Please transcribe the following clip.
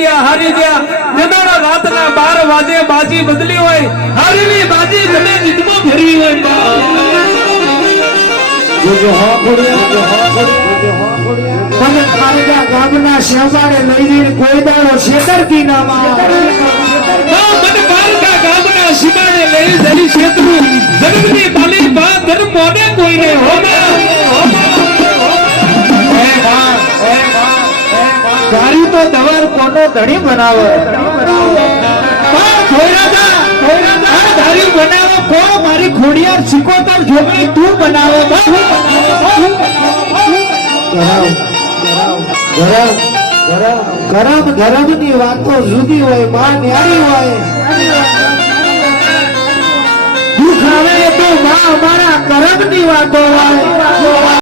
હારી ગયા જનારા રાતના 12 વાગે બાજી બદલી હોય હારીની બાજી તમે જીતમાં ફેરવી હોય મને મારા ગામના શેવાળે લઈ જઈને કોઈ દાડો શેતરતી ના મને મારા ગામના શિમાડે લઈ જઈ શેતરું જન્મની બાલી બા ધર્મ મોને કોઈને ગાડી તો દવાર કોનો ધણી બનાવે ધારી બનાવો કો મારી ખોડિયાર સિકોતર છોકરી તું બનાવો ગરમ ની વાતો જુદી હોય માં ન્યારી હોય દુઃખ આવે તો માં અમારા કરમ ની વાતો હોય